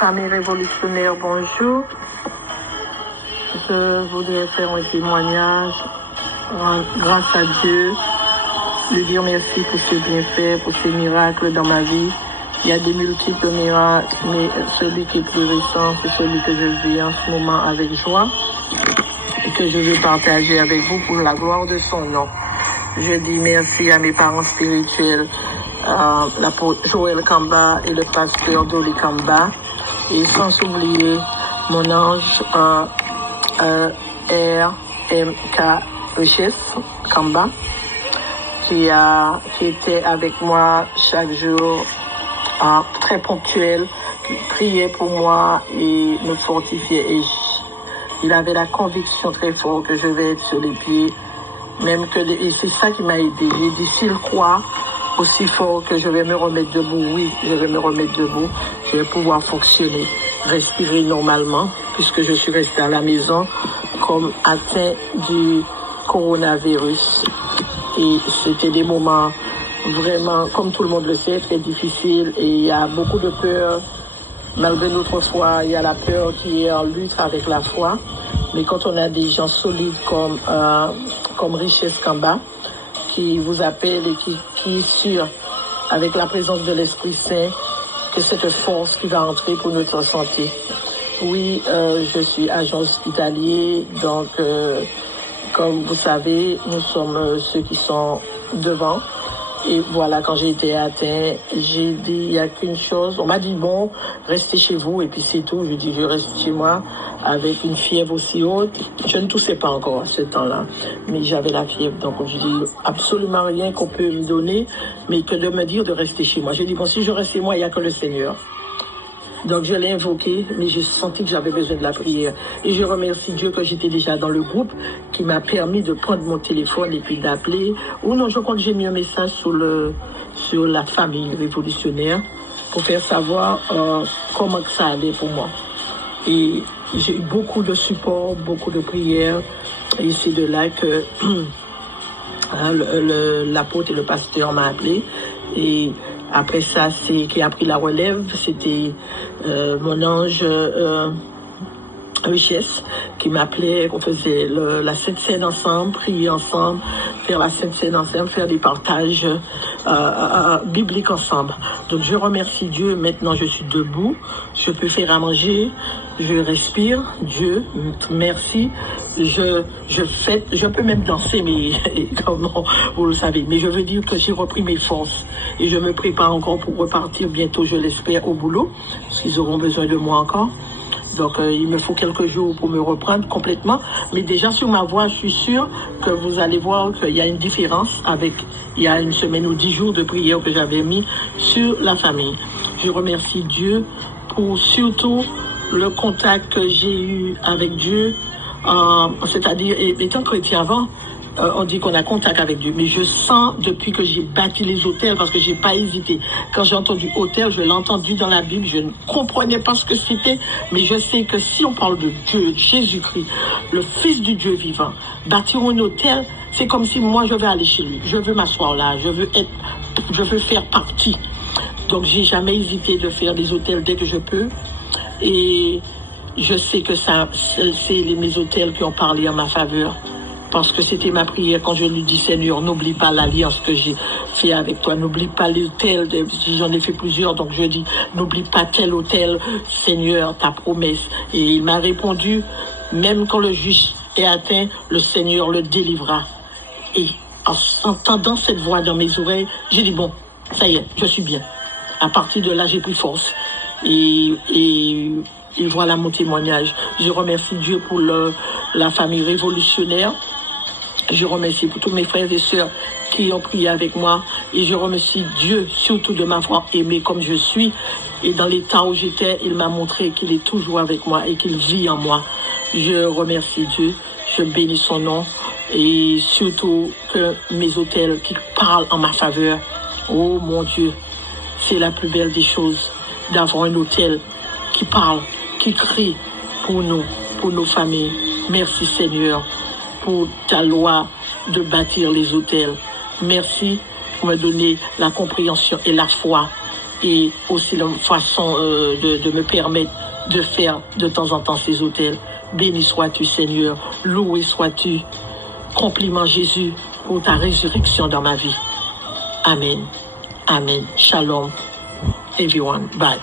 Famille révolutionnaire, bonjour. Je voudrais faire un témoignage, grâce à Dieu, lui dire merci pour ses bienfaits, pour ses miracles dans ma vie. Il y a des multiples miracles, mais celui qui est plus récent, c'est celui que je vis en ce moment avec joie et que je veux partager avec vous pour la gloire de son nom. Je dis merci à mes parents spirituels, l'apôtre Joël Kamba et le pasteur Dolly Kamba, et sans oublier mon ange RMK Richesse Kamba, qui était avec moi chaque jour, très ponctuel, qui priait pour moi et me fortifiait. Et il avait la conviction très forte que je vais être sur les pieds, et c'est ça qui m'a aidé. J'ai dit, s'il croit aussi fort que je vais me remettre debout, oui, je vais me remettre debout, je vais pouvoir fonctionner, respirer normalement, puisque je suis restée à la maison comme atteint du coronavirus. Et c'était des moments vraiment, comme tout le monde le sait, très difficiles, et il y a beaucoup de peur. Malgré notre foi, il y a la peur qui est en lutte avec la foi. Mais quand on a des gens solides comme Richesse Kamba, qui vous appelle et qui est sûr, avec la présence de l'Esprit Saint, que cette force qui va entrer pour notre santé. Oui, je suis agent hospitalier, donc comme vous savez, nous sommes ceux qui sont devant. Et voilà, quand j'ai été atteint, j'ai dit, il n'y a qu'une chose. On m'a dit, bon, restez chez vous, et puis c'est tout. Je dis, je reste chez moi avec une fièvre aussi haute. Je ne toussais pas encore à ce temps-là, mais j'avais la fièvre. Donc, je dis, absolument rien qu'on peut me donner, mais que de me dire de rester chez moi. J'ai dit, bon, si je reste chez moi, il n'y a que le Seigneur. Donc, je l'ai invoqué, mais j'ai senti que j'avais besoin de la prière. Et je remercie Dieu que j'étais déjà dans le groupe qui m'a permis de prendre mon téléphone et puis d'appeler. Ou non, je crois que j'ai mis un message sur la famille révolutionnaire pour faire savoir comment que ça allait pour moi. Et j'ai eu beaucoup de support, beaucoup de prières. Et c'est de là que l'apôtre et le pasteur m'ont appelé. Et après ça, c'est qui a pris la relève, c'était mon ange Richesse qui m'appelait, on faisait la Sainte Seine ensemble, prier ensemble, faire la Sainte Seine ensemble, faire des partages bibliques ensemble. Donc je remercie Dieu, maintenant je suis debout, je peux faire à manger, je respire, Dieu, merci, je peux même danser, mais comment vous le savez, mais je veux dire que j'ai repris mes forces et je me prépare encore pour repartir bientôt, je l'espère, au boulot, parce qu'ils auront besoin de moi encore. Donc, il me faut quelques jours pour me reprendre complètement. Mais déjà, sur ma voix, je suis sûre que vous allez voir qu'il y a une différence avec il y a une semaine ou 10 jours de prière que j'avais mis sur la famille. Je remercie Dieu pour surtout le contact que j'ai eu avec Dieu. C'est-à-dire, étant chrétien avant, on dit qu'on a contact avec Dieu, mais je sens depuis que j'ai bâti les hôtels, parce que j'ai pas hésité. Quand j'ai entendu hôtel, je l'ai entendu dans la Bible, je ne comprenais pas ce que c'était, mais je sais que si on parle de Dieu, de Jésus-Christ, le Fils du Dieu vivant, bâtir un hôtel, c'est comme si moi je veux aller chez lui, je veux m'asseoir là, je veux faire partie. Donc j'ai jamais hésité de faire des hôtels dès que je peux, et je sais que c'est mes hôtels qui ont parlé en ma faveur. Parce que c'était ma prière quand je lui dis, Seigneur, n'oublie pas l'alliance que j'ai fait avec toi, n'oublie pas l'hôtel, j'en ai fait plusieurs, donc je dis, n'oublie pas tel hôtel, Seigneur, ta promesse. Et il m'a répondu, même quand le juste est atteint, le Seigneur le délivrera. Et en entendant cette voix dans mes oreilles, j'ai dit, bon, ça y est, je suis bien. À partir de là, j'ai pris force. Et voilà mon témoignage. Je remercie Dieu pour la famille révolutionnaire. Je remercie pour tous mes frères et sœurs qui ont prié avec moi. Et je remercie Dieu surtout de m'avoir aimé comme je suis. Et dans l'état où j'étais, il m'a montré qu'il est toujours avec moi et qu'il vit en moi. Je remercie Dieu, je bénis son nom. Et surtout que mes hôtels qui parlent en ma faveur. Oh mon Dieu, c'est la plus belle des choses d'avoir un hôtel qui parle, qui crie pour nous, pour nos familles. Merci Seigneur pour ta loi de bâtir les hôtels. Merci pour me donner la compréhension et la foi et aussi la façon de me permettre de faire de temps en temps ces hôtels. Béni sois-tu, Seigneur. Loué sois-tu. Compliment Jésus pour ta résurrection dans ma vie. Amen. Amen. Shalom, everyone. Bye.